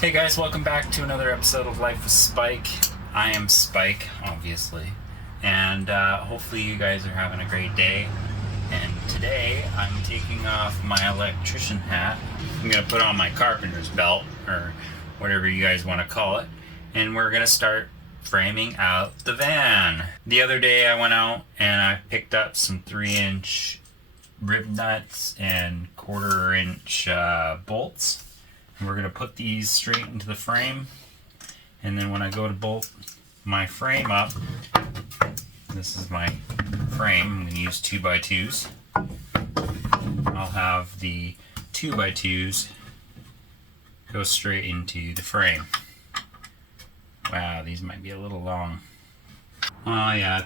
Hey guys, welcome back to another episode of Life with Spike. I am Spike, obviously, and hopefully you guys are having a great day. And today I'm taking off my electrician hat. I'm going to put on my carpenter's belt, or whatever you guys want to call it, and we're going to start framing out the van. The other day I went out and I picked up some 3-inch Rivnuts and 1/4-inch bolts. We're going to put these straight into the frame, and then when I go to bolt my frame up, this is my frame, I'm going to use 2x2s. I'll have the 2x2s go straight into the frame. Wow, these might be a little long. Oh yeah,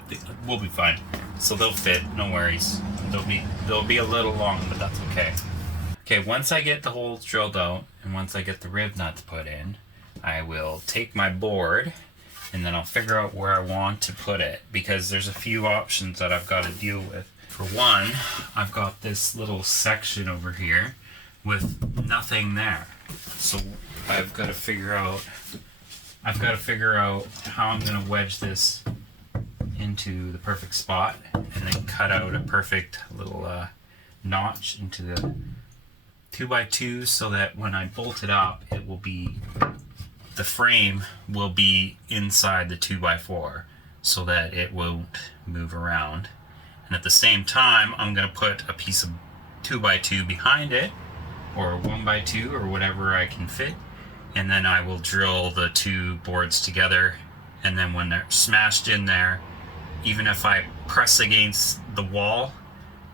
we'll be fine. So they'll fit, no worries. They'll be a little long, but that's okay. Okay, once I get the holes drilled out and once I get the rib nuts put in, I will take my board and then I'll figure out where I want to put it, because there's a few options that I've got to deal with. For one, I've got this little section over here with nothing there. So I've got to figure out how I'm going to wedge this into the perfect spot and then cut out a perfect little notch into the 2x2 so that when I bolt it up, the frame will be inside the 2x4 so that it won't move around. And at the same time, I'm going to put a piece of 2x2 behind it, or 1x2, or whatever I can fit, and then I will drill the two boards together, and then when they're smashed in there, even if I press against the wall,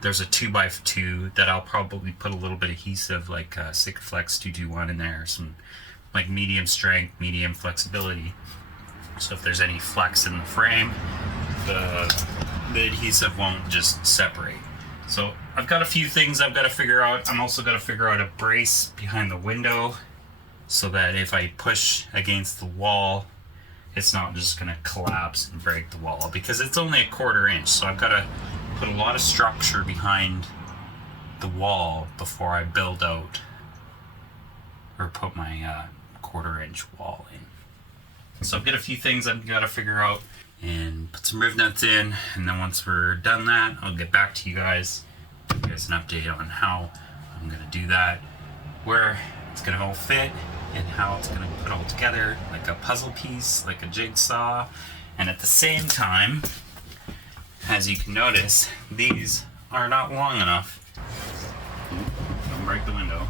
there's a 2x2 that I'll probably put a little bit of adhesive, like Sikaflex 221 in there, some like medium strength, medium flexibility. So if there's any flex in the frame, the adhesive won't just separate. So I've got a few things I've got to figure out. I'm also got to figure out a brace behind the window so that if I push against the wall, it's not just going to collapse and break the wall, because it's only a 1/4 inch. So I've got to put a lot of structure behind the wall before I build out or put my 1/4 inch wall in. So I've got a few things I've got to figure out and put some Rivnuts in, and then once we're done that, I'll get back to you guys, give you guys an update on how I'm going to do that, where it's going to all fit, and how it's going to put all together like a puzzle piece, like a jigsaw. And at the same time, as you can notice, these are not long enough. Don't break the window.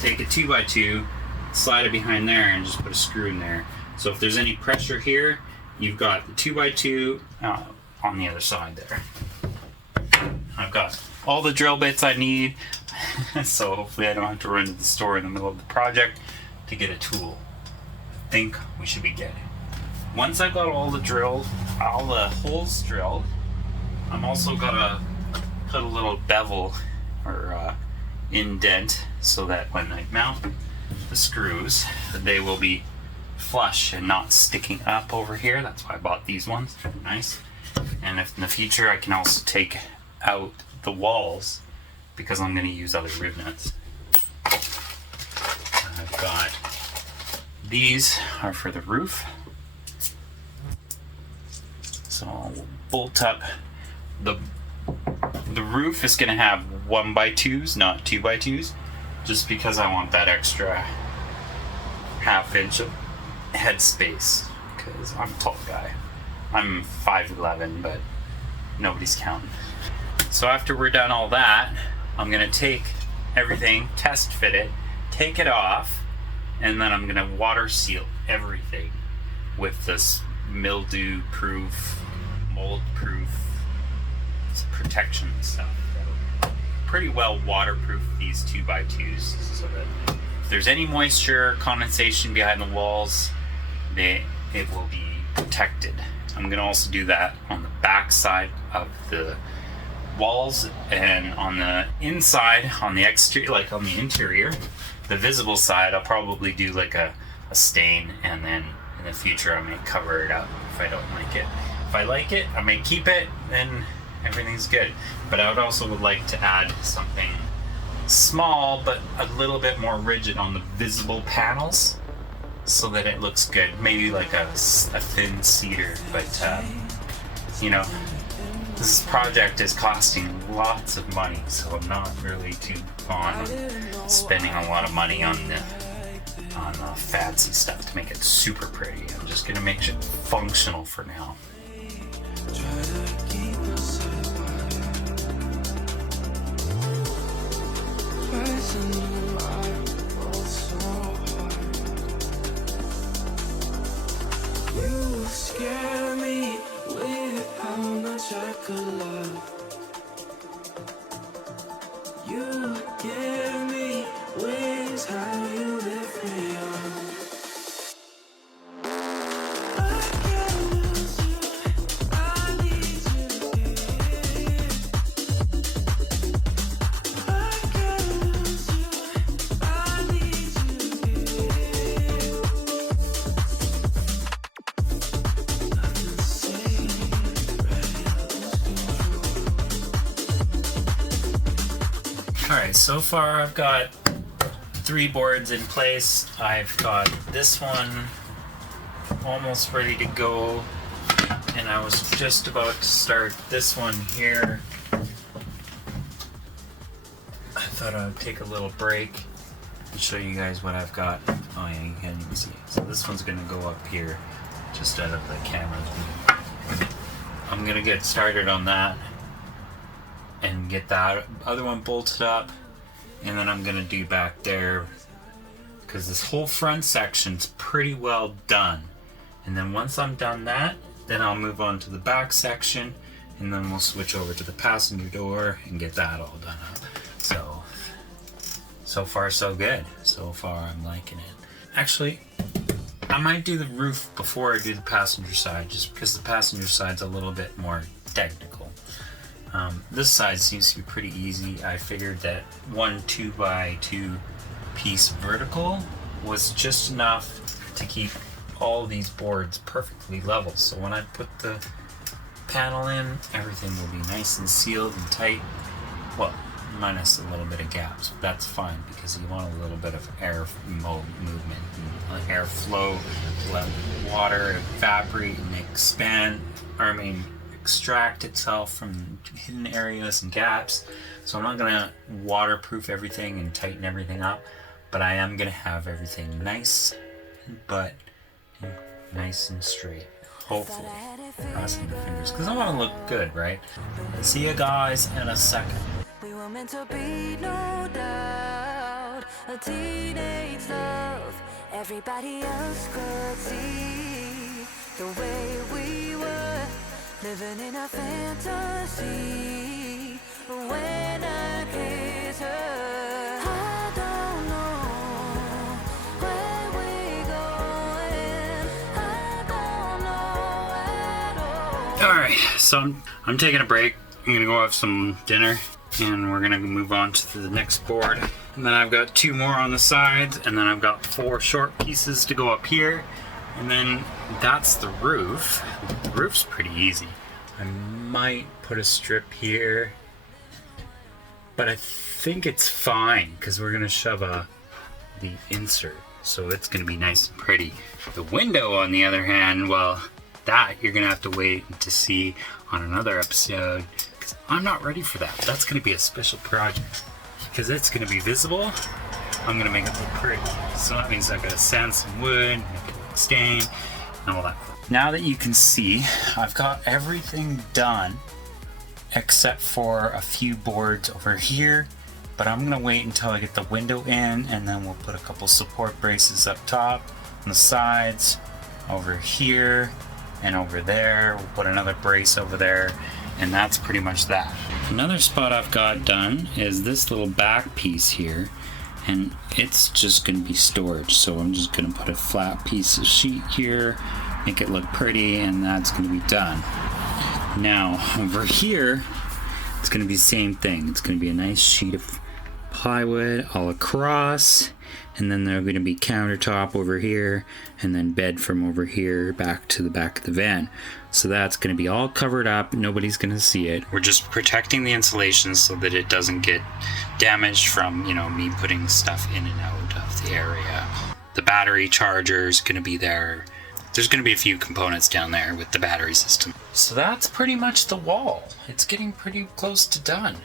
Take a 2x2, slide it behind there, and just put a screw in there. So if there's any pressure here, you've got the 2x2 on the other side there. I've got all the drill bits I need, so hopefully I don't have to run to the store in the middle of the project to get a tool. I think we should be good. Once I've got all the holes drilled, I'm also gonna put a little bevel or indent so that when I mount the screws, they will be flush and not sticking up over here. That's why I bought these ones. They're nice. And if in the future I can also take out the walls, because I'm going to use other Rivnuts. I've got these are for the roof. So I'll bolt up the roof is going to have 1x2s, not 2x2s, just because I want that extra 1/2 inch of head space, because I'm a tall guy. I'm 5'11", but nobody's counting. So after we're done all that, I'm going to take everything, test fit it, take it off, and then I'm going to water seal everything with this mildew proof, mold proof protection stuff. Pretty well waterproof these 2x2s, so that if there's any moisture, condensation behind the walls, it will be protected. I'm going to also do that on the back side of the walls, and on the inside, on the exterior, like on the interior, the visible side, I'll probably do like a stain, and then in the future I may cover it up if I don't like it. If I like it, I may keep it, then everything's good. But I would like to add something small but a little bit more rigid on the visible panels so that it looks good. Maybe like a thin cedar, but you know, this project is costing lots of money, so I'm not really too fond of spending a lot of money on the fancy stuff to make it super pretty. I'm just gonna make it functional for now. You scare me with how much I could love. You give me wings, how you lift me up. Alright, so far I've got 3 boards in place. I've got this one almost ready to go, and I was just about to start this one here. I thought I would take a little break and show you guys what I've got. Oh yeah, you can't even see it. So this one's gonna go up here, just out of the camera's view. I'm gonna get started on that and get that other one bolted up, and then I'm gonna do back there because this whole front section's pretty well done. And then once I'm done that, then I'll move on to the back section, and then we'll switch over to the passenger door and get that all done up. So far so good. So far I'm liking it. Actually, I might do the roof before I do the passenger side, just because the passenger side's a little bit more technical. This side seems to be pretty easy. I figured that 1 2x2 piece vertical was just enough to keep all these boards perfectly level. So when I put the panel in, everything will be nice and sealed and tight. Well, minus a little bit of gaps. That's fine because you want a little bit of air movement and airflow, let water evaporate and expand, extract itself from hidden areas and gaps. So I'm not gonna waterproof everything and tighten everything up, but I am gonna have everything nice but nice and straight. Hopefully, crossing the fingers, because I want to look good, right? See you guys in a second. We were meant to be, no doubt, a teenage love. Everybody else could see the way we were living in a fantasy. When I kiss her, I don't know where we're going. I don't know at all. Alright, so I'm taking a break. I'm gonna go have some dinner, and we're gonna move on to the next board. And then I've got 2 more on the sides, and then I've got 4 short pieces to go up here. And then that's the roof. The roof's pretty easy. I might put a strip here, but I think it's fine because we're gonna shove the insert, so it's gonna be nice and pretty. The window, on the other hand, well, that you're gonna have to wait to see on another episode, because I'm not ready for that. That's gonna be a special project because it's gonna be visible. I'm gonna make it look pretty, so that means I gotta sand some wood, make it look stain, and all that. Now that you can see, I've got everything done except for a few boards over here, but I'm gonna wait until I get the window in, and then we'll put a couple support braces up top, on the sides, over here, and over there. We'll put another brace over there, and that's pretty much that. Another spot I've got done is this little back piece here, and it's just gonna be storage. So I'm just gonna put a flat piece of sheet here, make it look pretty, and that's gonna be done. Now over here, it's gonna be the same thing. It's gonna be a nice sheet of plywood all across, and then there are going to be countertop over here, and then bed from over here back to the back of the van. So that's going to be all covered up. Nobody's going to see it. We're just protecting the insulation so that it doesn't get damaged from, you know, me putting stuff in and out of the area. The battery charger is going to be there. There's going to be a few components down there with the battery system. So that's pretty much the wall. It's getting pretty close to done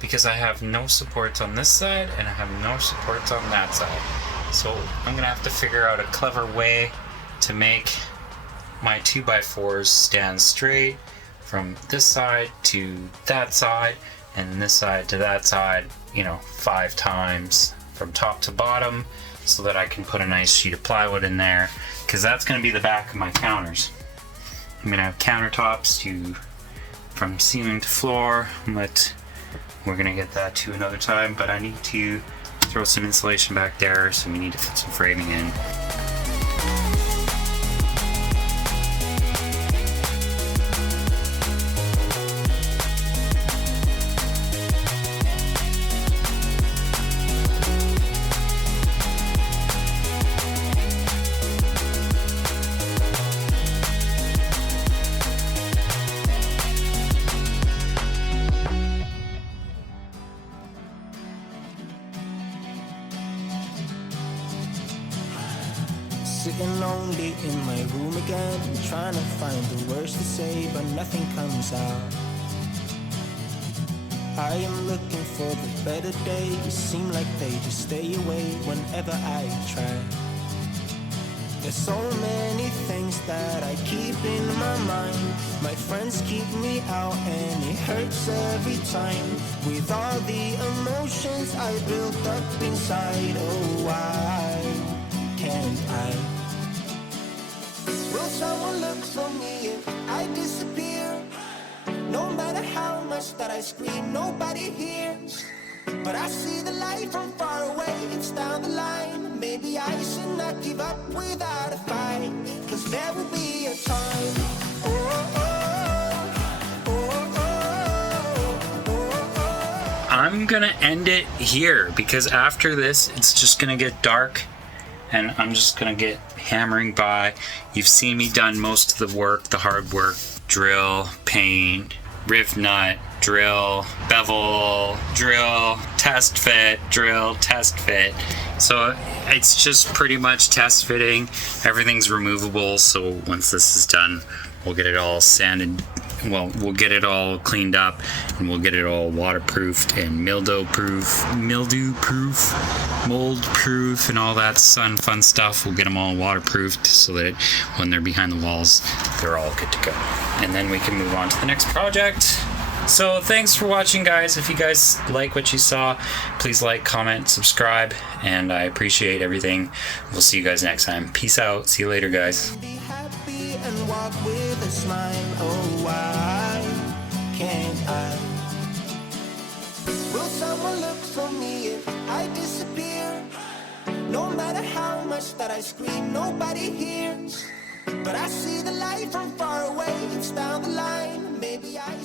because I have no supports on this side and I have no supports on that side. So I'm going to have to figure out a clever way to make my 2x4s stand straight from this side to that side and this side to that side, you know, 5 times from top to bottom so that I can put a nice sheet of plywood in there, because that's going to be the back of my counters. I'm going to have countertops from ceiling to floor, but we're going to get that to another time. But I need to throw some insulation back there, so we need to put some framing in. Sitting lonely in my room again, trying to find the words to say, but nothing comes out. I am looking for the better days, seem like they just stay away whenever I try. There's so many things that I keep in my mind. My friends keep me out and it hurts every time. With all the emotions I built up inside, oh why can't I? Will someone look for me if I disappear? No matter how much that I scream, nobody hears. But I see the light from far away, it's down the line. Maybe I should not give up without a fight, 'cause there will be a time. I'm gonna end it here because after this it's just gonna get dark and I'm just gonna get hammering by. You've seen me done most of the work, the hard work: drill, paint, Rivnut, drill, bevel, drill, test fit, drill, test fit. So it's just pretty much test fitting. Everything's removable, so once this is done, we'll get it all sanded. Well, we'll get it all cleaned up and we'll get it all waterproofed and mildew proof, mold proof, and all that fun stuff. We'll get them all waterproofed so that when they're behind the walls, they're all good to go. And then we can move on to the next project. So thanks for watching, guys. If you guys like what you saw, please like, comment, subscribe, and I appreciate everything. We'll see you guys next time. Peace out. See you later, guys. And walk with a smile, oh why can't I? Will someone look for me if I disappear? No matter how much that I scream, nobody hears. But I see the light from far away, it's down the line. Maybe I